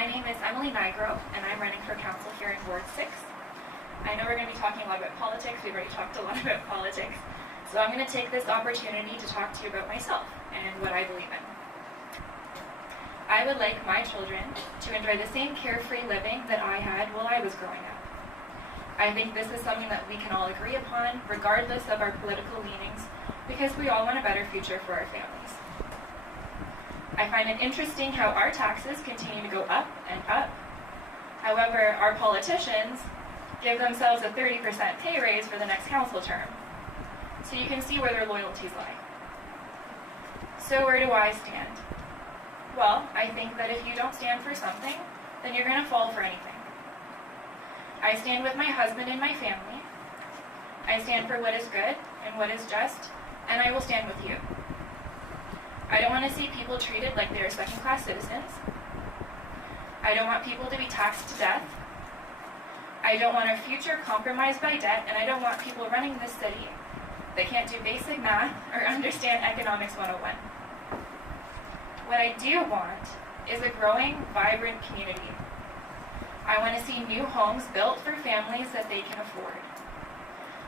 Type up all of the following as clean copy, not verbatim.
My name is Nigro, and I'm running for council here in Ward 6. I know we're going to be talking a lot about politics. We've already talked a lot about politics. So I'm going to take this opportunity to talk to you about myself and what I believe in. I would like my children to enjoy the same carefree living that I had while I was growing up. I think this is something that we can all agree upon, regardless of our political leanings, because we all want a better future for our families. I find it interesting how our taxes continue to go up and up. However, our politicians give themselves a 30% pay raise for the next council term. So you can see where their loyalties lie. So where do I stand? Well, I think that if you don't stand for something, then you're going to fall for anything. I stand with my husband and my family. I stand for what is good and what is just, and I will stand with you. I don't want to see people treated like they're second-class citizens. I don't want people to be taxed to death. I don't want our future compromised by debt, and I don't want people running this city that can't do basic math or understand Economics 101. What I do want is a growing, vibrant community. I want to see new homes built for families that they can afford.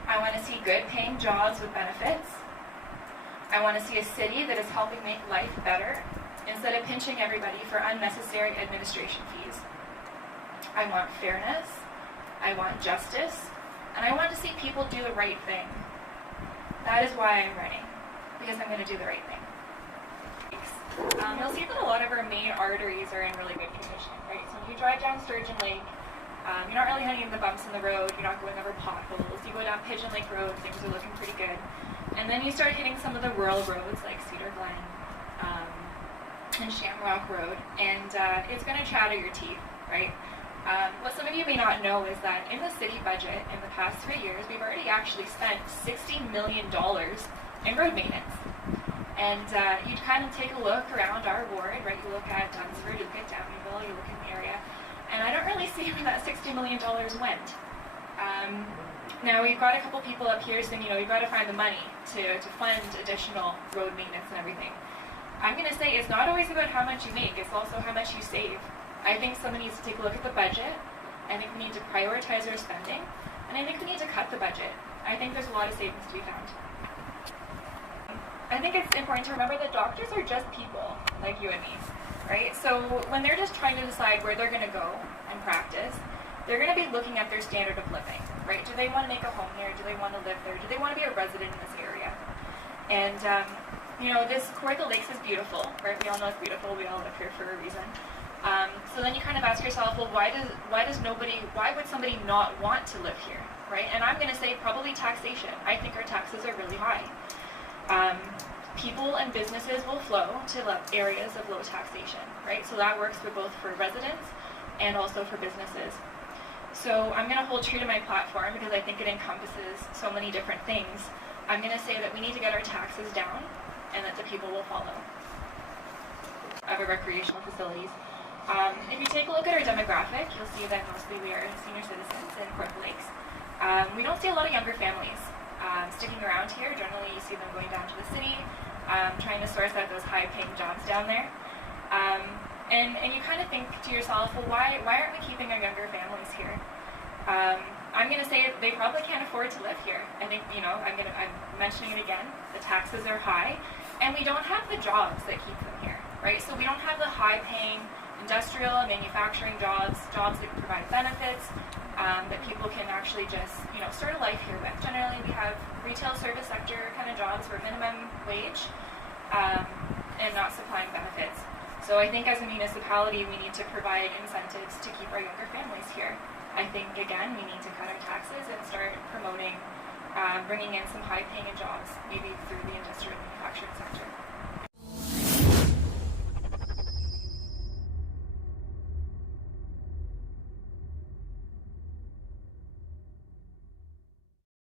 I want to see good-paying jobs with benefits. I want to see a city that is helping make life better instead of pinching everybody for unnecessary administration fees. I want fairness. I want justice. And I want to see people do the right thing. That is why I'm running, because I'm going to do the right thing. You'll see that a lot of our main arteries are in really good condition, right? So when you drive down Sturgeon Lake, you're not really hitting the bumps in the road, you're not going over potholes. You go down Pigeon Lake Road, things are looking pretty good. And then you start hitting some of the rural roads like Cedar Glen and Shamrock Road, and it's going to chatter your teeth, right? What some of you may not know is that in the city budget in the past 3 years, we've already actually spent $60 million in road maintenance. And you kind of take a look around our ward, right? You look at Dunsford, you look at Downeyville, you look in the area, and I don't really see where that $60 million went. Now we've got a couple people up here saying, we've got to find the money to fund additional road maintenance and everything. I'm going to say it's not always about how much you make, it's also how much you save. I think someone needs to take a look at the budget. I think we need to prioritize our spending, and I think we need to cut the budget. I think there's a lot of savings to be found. I think it's important to remember that doctors are just people like you and me, right? So when they're just trying to decide where they're going to go and practice, they're going to be looking at their standard of living, right? Do they want to make a home there? Do they want to live there? Do they want to be a resident in this area? And, this Kawartha Lakes is beautiful, right? We all know it's beautiful. We all live here for a reason. So then you kind of ask yourself, well, why would somebody not want to live here, right? And I'm going to say probably taxation. I think our taxes are really high. People and businesses will flow to areas of low taxation, right? So that works for both for residents and also for businesses. So I'm going to hold true to my platform because I think it encompasses so many different things. I'm going to say that we need to get our taxes down and that the people will follow. Of our recreational facilities. If you take a look at our demographic, you'll see that mostly we are senior citizens in Kawartha Lakes. We don't see a lot of younger families sticking around here. Generally, you see them going down to the city, trying to source out those high-paying jobs down there. And you kind of think to yourself, well, why aren't we keeping our younger families here? I'm going to say they probably can't afford to live here. I think, I'm mentioning it again, the taxes are high, and we don't have the jobs that keep them here, right? So we don't have the high-paying industrial and manufacturing jobs that can provide benefits, that people can actually just, start a life here with. Generally, we have retail service sector kind of jobs for minimum wage and not supplying benefits. So I think as a municipality, we need to provide incentives to keep our younger families here. I think, again, we need to cut our taxes and start promoting, bringing in some high-paying jobs, maybe through the industrial